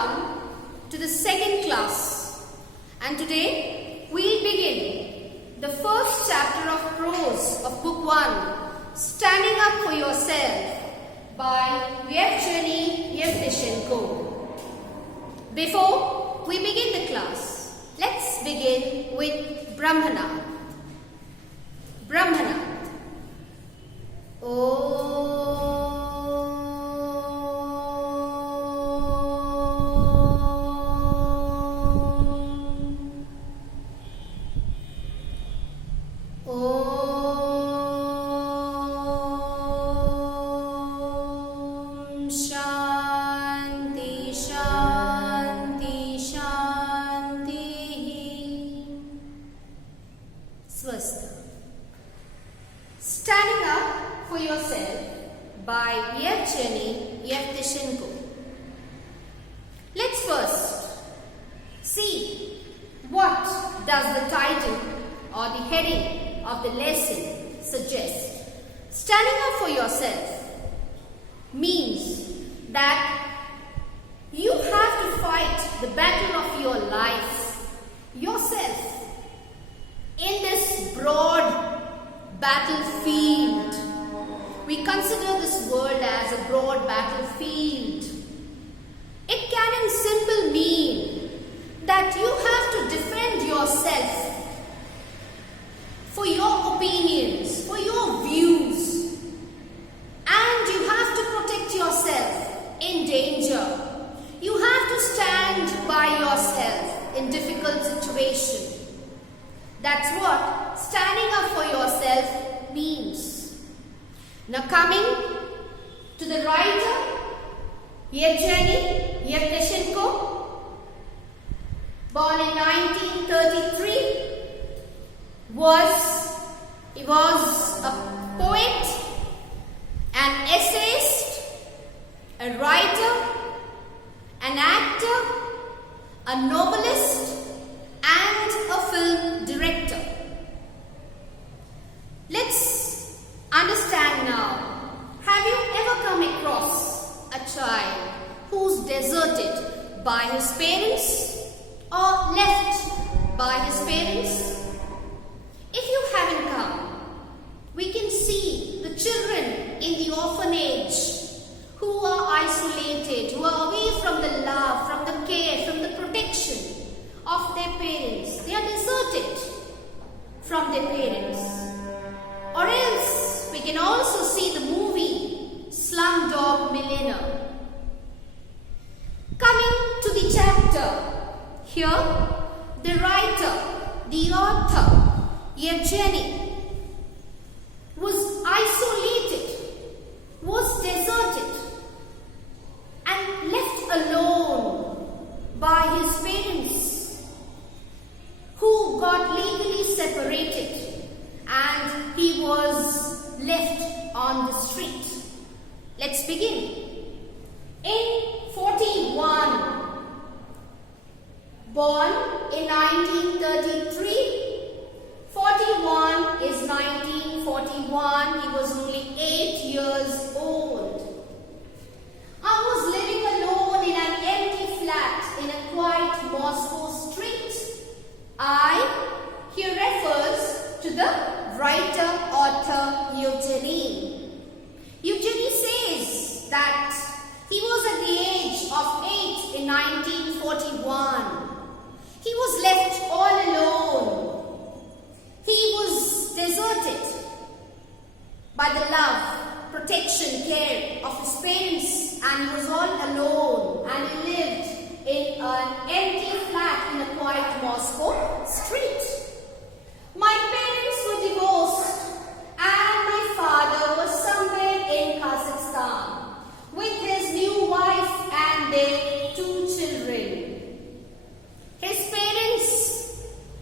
come to the second class, and today we'll begin the first chapter of prose of book 1, Standing Up for Yourself by Yevgeny Yevtushenko. Before we begin the class, let's begin with Brahmanath. Brahmanath. Shanti, Shanti, Shanti. Swastika. Standing Up for Yourself by Yevgeny Yevtushenko. Let's first see what does the title or the heading of the lesson suggest. Standing up for yourself means that you have to fight the battle of your life yourself in this broad battlefield. We consider this world as a broad battlefield. It can in simple mean that you have to defend yourself for your opinions, for your views, and you have to protect yourself in danger. You have to stand by yourself in difficult situations. That's what standing up for yourself means. Now coming to the writer, Yevgeny Yevtushenko, born in 1933, he was a poet, an essayist, a writer, an actor, a novelist, and a film director. Let's understand now. Have you ever come across a child who's deserted by his parents or left by his parents? If you haven't come, we can see the children in the orphanage who are isolated, who are away from the love, from the care, from the protection of their parents. They are deserted from their parents. Or else we can also see the movie Slumdog Millionaire. Coming to the chapter, here the writer, the author, Yevgeny, was isolated, was deserted, and left alone by his parents, who got legally separated, and he was left on the street. Let's begin. In 41, born in 1933, 41 is 1941, he was only 8 years old. I was living alone in an empty flat in a quiet Moscow street. Here refers to the writer-author Yevgeny. Yevgeny says that he was at the age of 8 in 1941. He was left all alone. He was deserted by the love, protection, care of his parents, and he was all alone, and he lived in an empty flat in a quiet Moscow street. My parents were divorced, and my father was somewhere in Kazakhstan with his new wife and their 2 children. His parents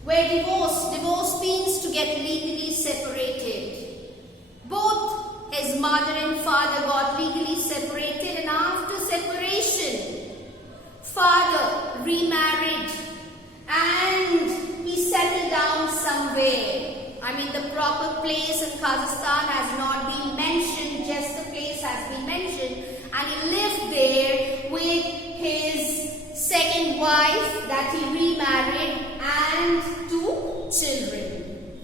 were divorced. Divorce means to get legally separated. Both his mother and father got legally separated, and after separation, father remarried second wife that he remarried, and 2 children.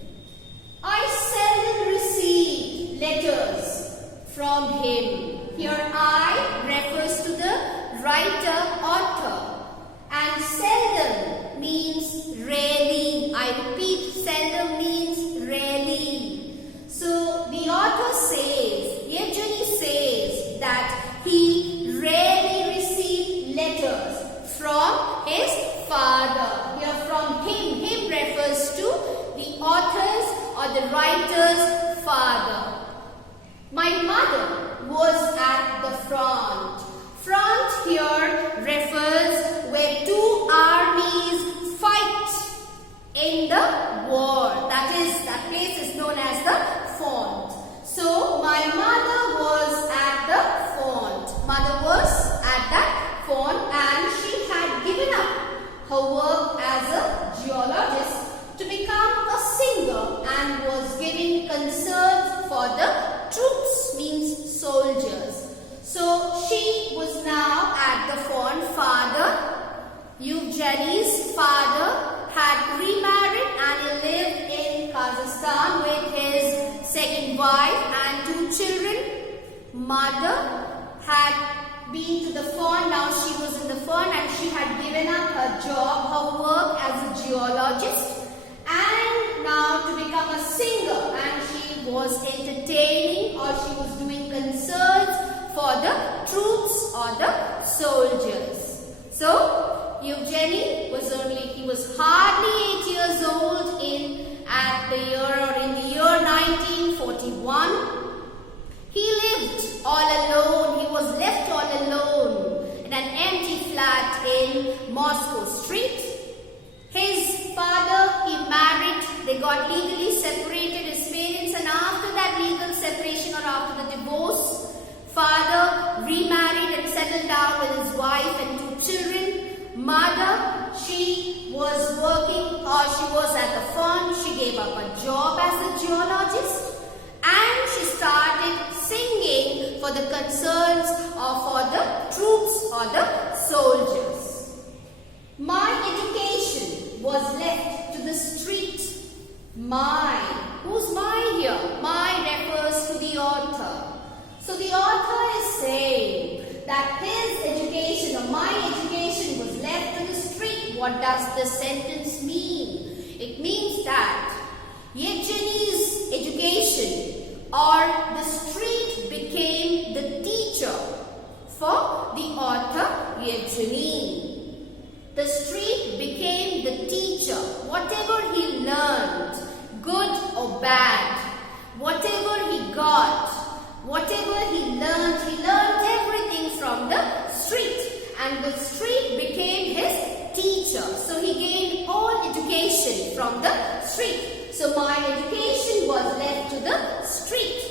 I seldom received letters from him. Here I refers to the writer, author, and seldom means rarely. I repeat, seldom means rarely. So the author says, Yevgeny says that he rarely received letters from his father. Here from him refers to the author's or the writer's father. My mother was at the front. Front here refers where 2 armies fight in the war. That place is known as the front. So my mother was at the front. Mother was at that front, and she had given up her work as a geologist to become a singer and was giving concerts for the troops, means soldiers. So she was now at the front. Father, Yevgeny's father, had remarried and he lived in Kazakhstan with his second wife and 2 children. Mother had been to the front. Now she was in the front and she had given up her job, her work as a geologist, and now to become a singer, and she was entertaining or she was doing concerts for the troops or the soldiers. So Yevgeny was hardly 8 years old in the year 1941. He lived all alone. He was left all alone in an empty flat in Moscow Street. His father, he married, they got legally separated, his parents, and after that legal separation or after the divorce, father remarried and settled down with his wife and 2 children. Mother, she was working or she was at the front. She gave up a job as a geologist and she started singing for the concerns or for the troops or the soldiers. My education was left to the street. My, who's my here? My refers to the author. So the author is saying that his education or my education was left to the street. What does this sentence mean? It means that Yevgeny's education or the street became the teacher for the author Yevgeny. The street became the teacher. Whatever he learned, good or bad, whatever he got, whatever he learned everything from the street, and the street became his teacher. So he gained all education from the street. So my education was left to the street.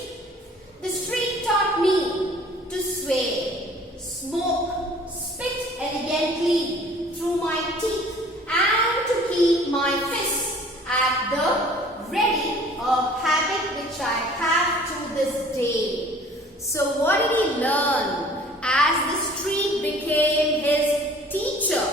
The street taught me to sway, smoke, spit elegantly through my teeth, and to keep my fists at the ready, a habit which I have to this day. So what did he learn as the street became his teacher?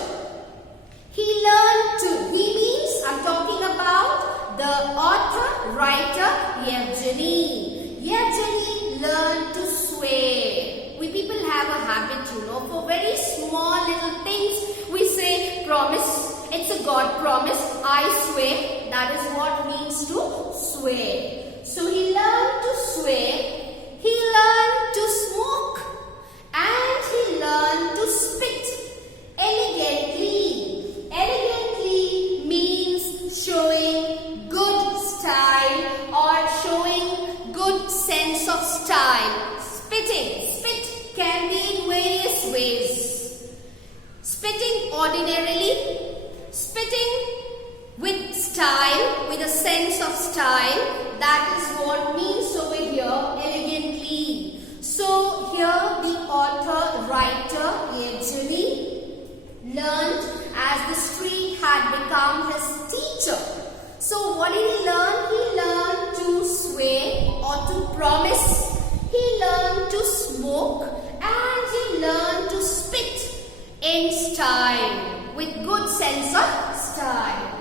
He learned to, he means, I'm talking about the author, writer, Yevgeny. Yevgeny learned to swear. We people have a habit, for very small little things, we say promise. It's a God promise. I swear. That is what means to swear. So he learned to swear. He learned to smoke. And he learned to spit elegantly. Elegantly means showing good style or showing good sense of style. Spitting. Spit can be in various ways. Spitting ordinarily. Spitting with style, with a sense of style. That is what means over here, elegantly. So here the author, writer, Yevgeny learned as the street had become his teacher. So what did he learn? He learned to swear or to promise. He learned to smoke and he learned to spit in style, with sense of style.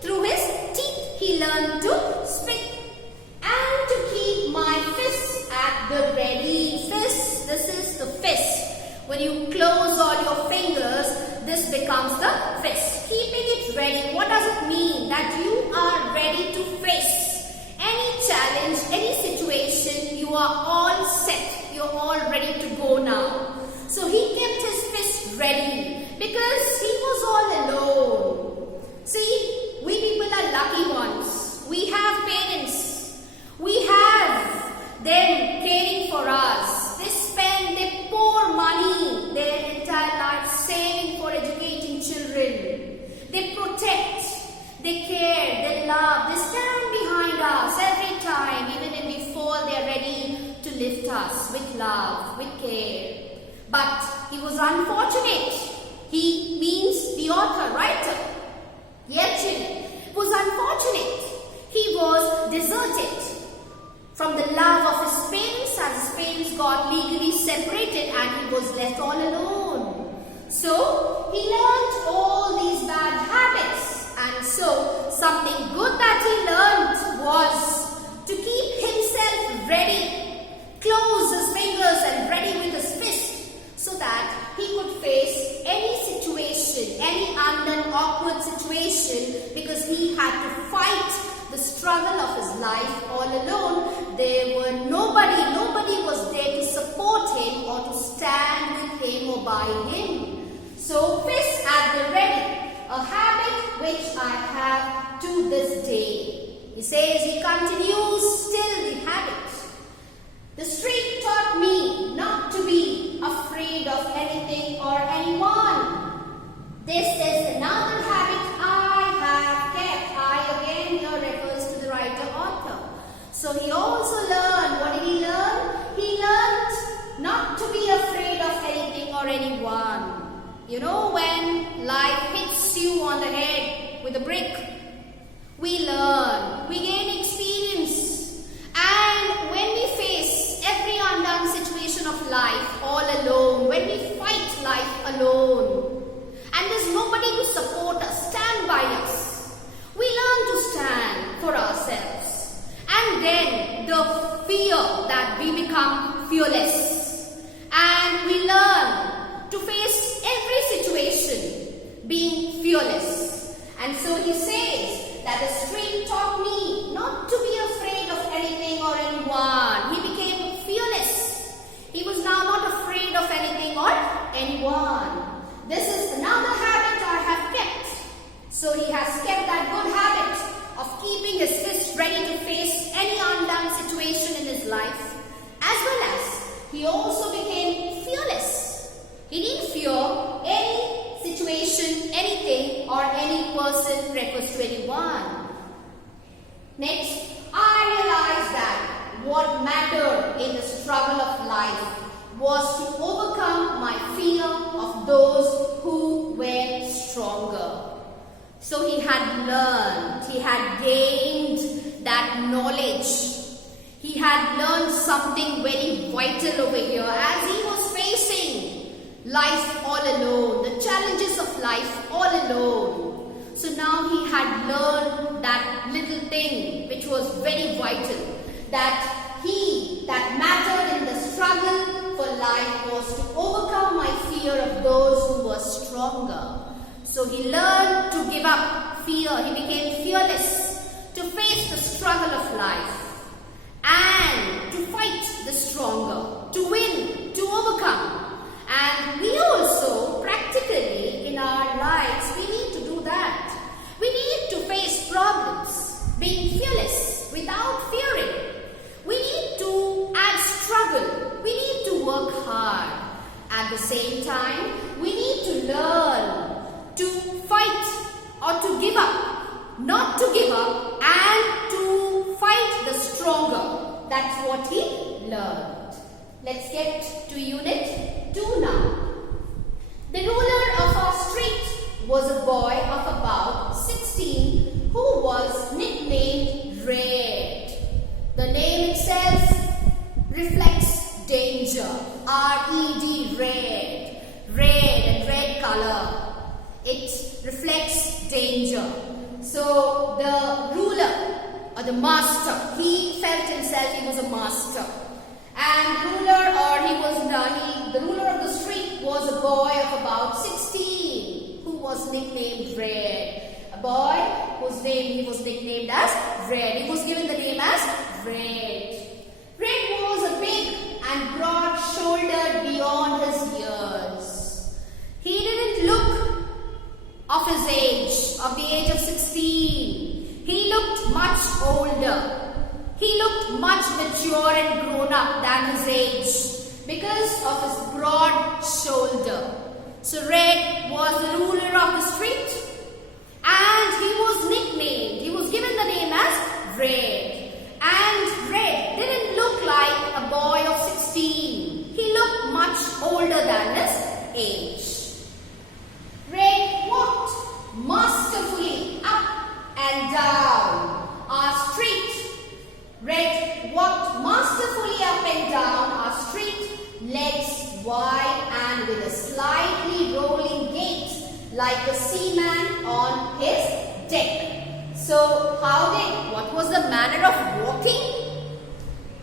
Through his teeth, he learned to spit and to keep my fists at the ready. Fist, this is the fist. When you close all your fingers, this becomes the fist. Keeping it ready, what does it mean? That you are ready to face any challenge, any situation. You are all set. You're all ready to go now. So he kept his fist ready because he was all alone. See, we people are lucky ones. We have parents. We have them caring for us. They pour money their entire life saving for educating children. They protect, they care, they love, they stand behind us every time. Even when we fall, they are ready to lift us with love, with care. But he was unfortunate. He means the author, writer. Yevgen was unfortunate. He was deserted from the love of his parents, as his parents got legally separated and he was left all alone. So he learned all these bad habits, and so something good that he learned was to keep himself ready, close his fingers and ready with his fist, so that he could face any situation, any awkward situation, because he had to fight the struggle of his life all alone. There were nobody was there to support him or to stand with him or by him. So fist at the ready, a habit which I have to this day. He says he continues still the habit. The street taught me not to be afraid of anything or anyone. This is another habit I have kept. I again here refers to the writer author. So he also learned, what did he learn? He learned not to be afraid of anything or anyone. You know, when life hits you on the head with a brick, we learn, we gain experience. And when we face every undone situation of life all alone, when we fight life alone, and there's nobody to support us, stand by us, we learn to stand for ourselves. And then the fear that we become fearless. And we learn to face every situation being fearless. And so he says that the street taught me not to be afraid of anything or anyone. He became fearless. He was now not afraid of anything or anyone. This is another habit I have kept. So he has kept that good habit of keeping his fist ready to face any undone situation in his life, as well as he also became fearless. He didn't fear any situation, anything or any person refers to anyone. Next, I realized that what mattered in the struggle of life was to overcome my fear of those who were stronger. So he had learned, he had gained that knowledge. He had learned something very vital over here as he was facing life all alone, the challenges of life all alone. So now he had learned that little thing which was very vital, that mattered in the struggle for life was to overcome my fear of those who were stronger. So he learned to give up fear. He became fearless to face the struggle of life and to fight the stronger, to win, to overcome. And we also practically in our lives, we need to do that. We need to face problems, being fearless without fearing. We need to add struggle. We need to work hard. At the same time, we need to learn to fight or to give up, not to give up and to fight the stronger. That's what he learned. Let's get to Unit 2 now. The ruler of our street was a boy of about 16 who was nicknamed Red. The name itself reflects danger. R-E-D, Red. Red, and red red color. It reflects danger. So the ruler or the master, he felt himself he was a master. And the ruler of the street was a boy of about 16 who was nicknamed Red. A boy whose name he was nicknamed as Red. He was given the name as Red. Red was a big and broad-shouldered beyond his years. He didn't look of his age, of the age of 16. He looked much older. He looked much mature and grown up than his age because of his broad shoulder. So Red was the ruler of the street and he was given the name as Red. And Red didn't look like a boy of 16. He looked much older than his age. Red walked masterfully up and down our street. Red walked masterfully up and down our street, legs wide and with a slightly rolling gait like a seaman on his deck. So what was the manner of walking?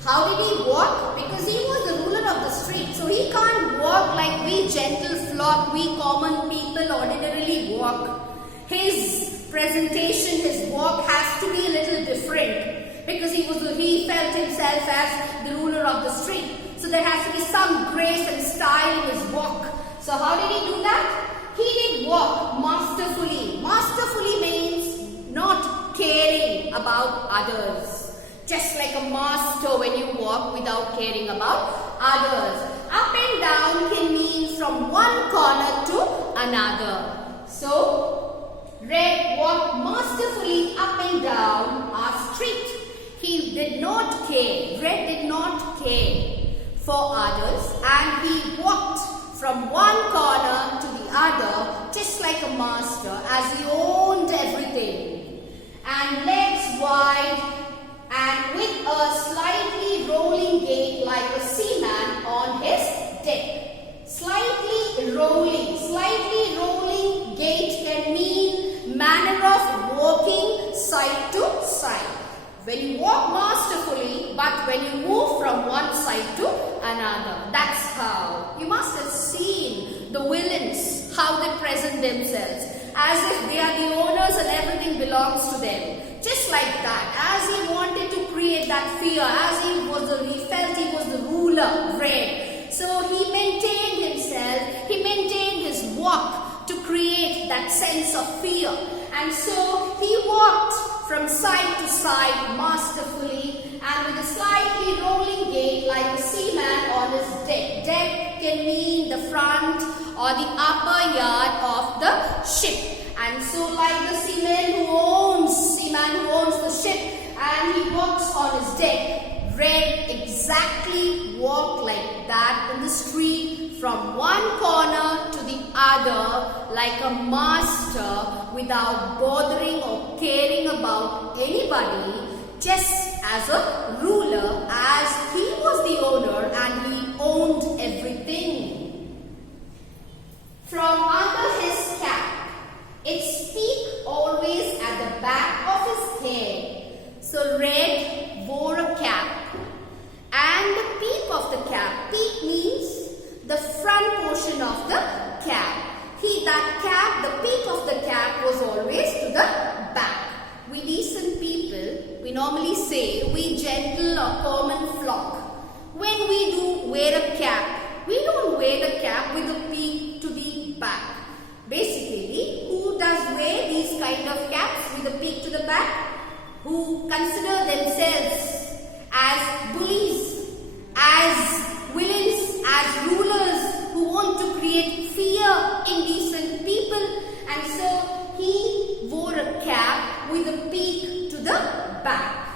How did he walk? Because he was the ruler of the street, so he can't walk like we gentle flock, we common people ordinarily walk. His presentation, his walk has to be a little different. Because he felt himself as the ruler of the street. So there has to be some grace and style in his walk. So how did he do that? He did walk masterfully. Masterfully means not caring about others. Just like a master when you walk without caring about others. Up and down can mean from one corner to another. So Red walked masterfully up and down our street. He did not care, Red did not care for others, and he walked from one corner to the other just like a master as he owned everything. And legs wide and with a slightly rolling gait like a seaman on his deck. Slightly rolling gait can mean manner of walking side to side. When you walk masterfully, but when you move from one side to another. That's how. You must have seen the villains, how they present themselves. As if they are the owners and everything belongs to them. Just like that. As he wanted to create that fear, as he felt he was the ruler, Red. So he maintained himself, he maintained his walk to create that sense of fear. And so he walked from side to side masterfully and with a slightly rolling gait like a seaman on his deck. Deck can mean the front or the upper yard of the ship. And so like the seaman who owns the ship and he walks on his deck, Red exactly walked like that in the street from one corner to the other like a master without bothering or caring about anybody, just as a ruler, as he was the owner and he owned everything. From under his cap, its peak always at the back of his head. So Red wore a cap. And the peak of the cap, peak means the front portion of the cap. The peak of the cap was always to the back. We decent people, we normally say, we gentle or common flock, when we do wear a cap, we don't wear the cap with the peak to the back. Basically, who does wear these kind of caps with the peak to the back? Who consider themselves as bullies, as villains, as rulers who want to create fear in decent people. And so he wore a cap with a peak to the back.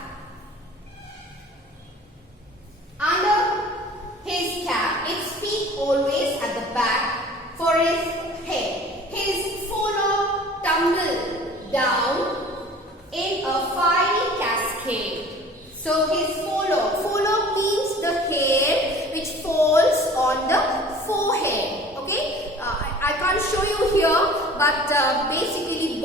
Under his cap, its peak always at the back for his head. His forelock tumbled down in a fiery cascade. So his forelock means the hair which falls on the forehead. Okay, I can't show you but basically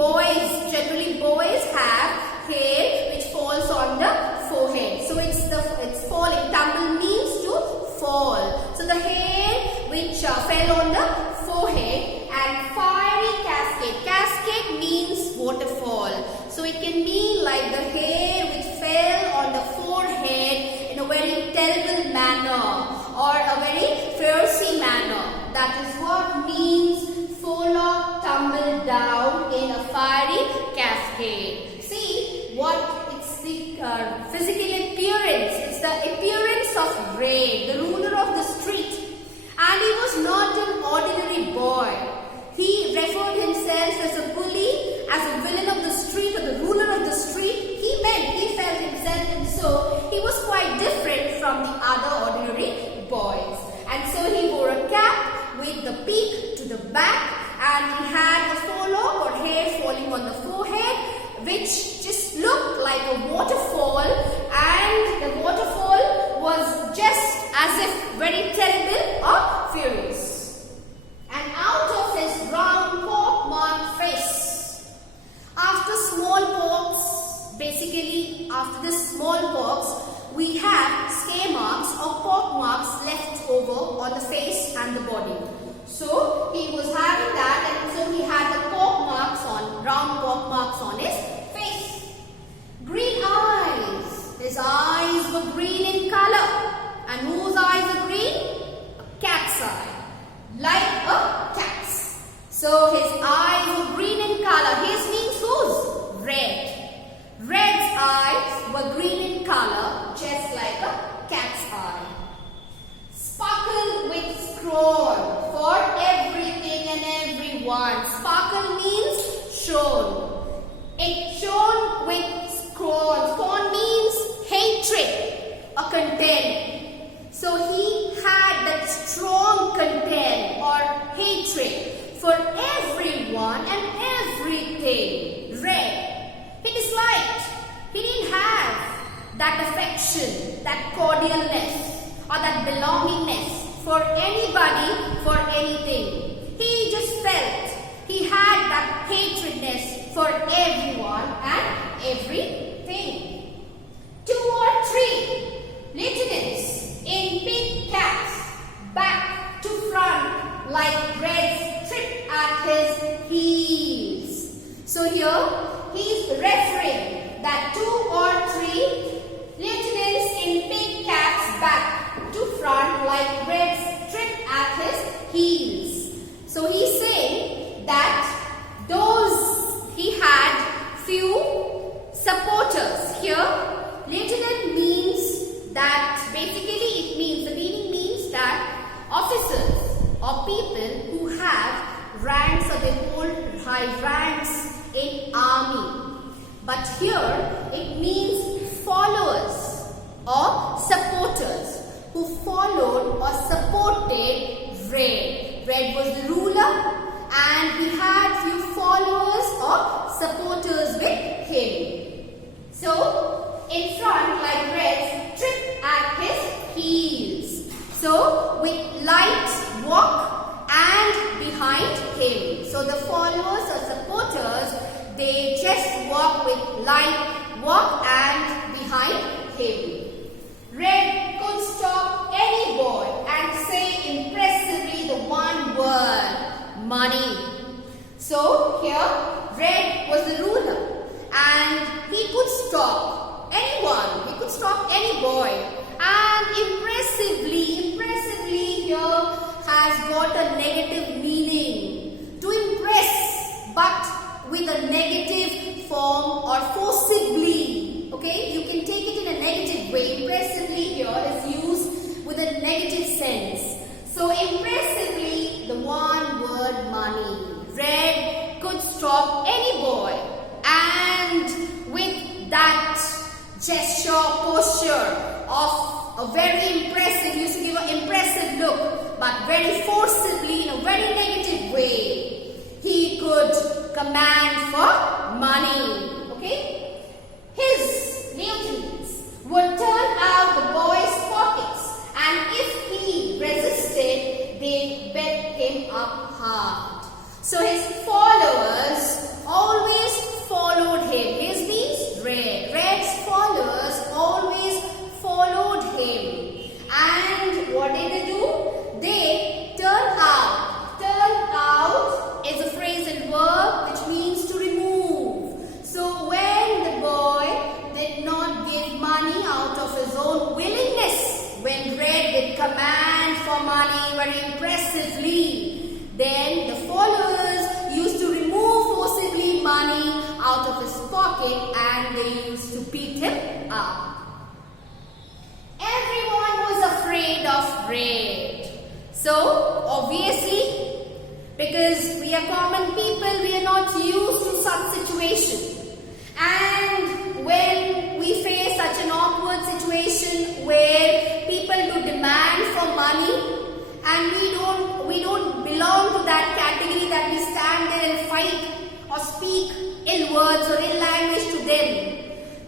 generally boys have hair which falls on the forehead. So it's falling. Tumble means to fall. So the hair which fell on the forehead, and fiery cascade. Cascade means waterfall. So it can mean like the hair which fell on the forehead in a very terrible manner or a very fiercely manner. That is what means fall off, tumble down in a fiery cascade. See what it's the physical appearance. It's the appearance of Red, the ruler of the street. And he was not an ordinary boy. He referred himself as a bully, as a villain of the street, or the ruler of the street. He felt himself, and so he was quite different from the other ordinary boys. And so he wore a cap with the peak to the back, and he had a forelock or hair falling on the forehead, which just looked like a waterfall, and the waterfall was just as if very terrible or furious. And out of his round pock-marked face, after smallpox, basically after the smallpox, we have scare marks or pock marks left over on the face and the body. So he was having that, and so he had the pock marks on, round pock marks on his face. Green eyes. His eyes were green in color. And whose eyes are green? A cat's eye. Like a cat's. So his eyes were green in color. His means whose? Red. Red's eyes were green in color, just like a cat's eye. Sparkle with scroll for everything and everyone. Sparkle means shone. It shone with scorn. Scorn means hatred or contempt. So he had that strong contempt or hatred for everyone and everything. Red. He disliked. He didn't have that affection, that cordialness or that belongingness for anybody, for anything. He just felt he had that hatredness for everyone and everything. 2 or 3 lieutenants in pink caps, back to front, like Red's trip at his heels. So here he is referring that 2 or 3 lieutenants in pink caps, back to front, like Red's trip at his heels. So he's saying that he had few supporters. Here lieutenant means that basically the meaning means that officers or people who have ranks or they hold high ranks in army. But here it means followers or supporters who followed or supported Red. Red was the ruler, and he had few followers or supporters with him. So in front, like Red's trip at his heels. So with light walk and behind him. So the followers or supporters, they just walk with light walk and behind him. Red could stop any boy and say impressively the one word, money. So here Red was the ruler, and he could stop anyone. He could stop any boy. And impressively here has got a negative meaning. To impress, but with a negative form or forcibly. Okay, you can take it in a negative way. Impressively here is used with a negative sense. So impressively, the one word money. Red could stop any boy, and with that gesture, posture of a very impressive, used to give an impressive look, but very forcibly in a very negative way, he could command for money. Okay? His lieutenants would turn out the boy's pockets, and if he resisted, they bet him up hard. So his followers always followed him. His means Red. Red's followers always followed him. And what did they do? They turned out. Turn out is a phrasal verb which means to remove. So when the boy did not give money out of his own willingness, when Red did command for money very impressively, then the followers used to remove forcibly money out of his pocket and they used to beat him up. Everyone was afraid of Red. So, obviously, because we are common people, we are not used to such situation. And when we face such an awkward situation where people do demand for money and we don't belong to that category that we stand there and fight or speak ill words or ill language to them,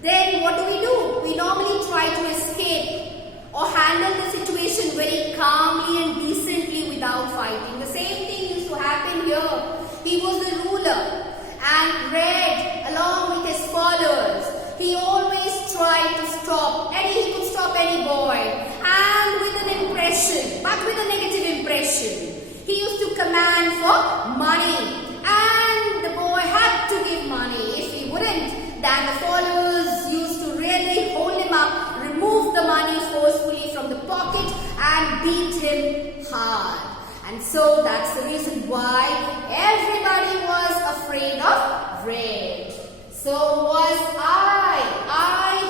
then what do? We normally try to escape or handle the situation very calmly and decently without fighting. The same thing used to happen here. He was the ruler and Red, along with his followers, he always tried to stop he could stop any boy, and with an impression, but with a negative impression. He used to command for money and the boy had to give money. If he wouldn't, then the followers used to really hold him up, remove the money forcefully from the pocket and beat him hard. And so that's the reason why everybody was afraid of Red. So was I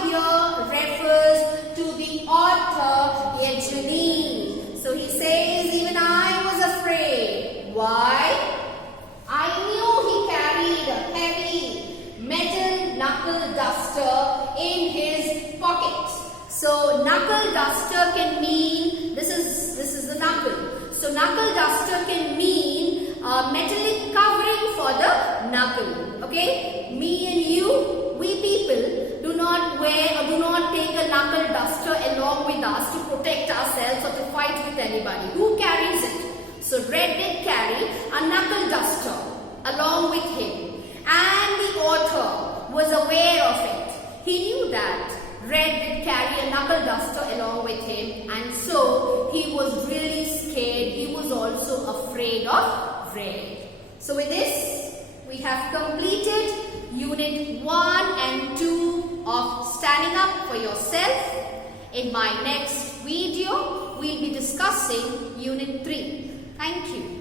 here refers to the author Eugene. So he says even I was afraid. Why? I knew he carried a heavy metal knuckle duster in his pocket. So knuckle duster can mean, this is the knuckle. So knuckle duster can mean a metallic covering for the knuckle. Okay? Me and you, we people do not wear or do not take a knuckle duster along with us to protect ourselves or to fight with anybody. Who carries it? So Red did carry a knuckle duster along with him. And the author was aware of it. He knew that Red did carry a knuckle duster along with him, and so he was really scared. He was also afraid of Red. So with this, we have completed Unit 1 and 2 of Standing Up for Yourself. In my next video, we'll be discussing Unit 3. Thank you.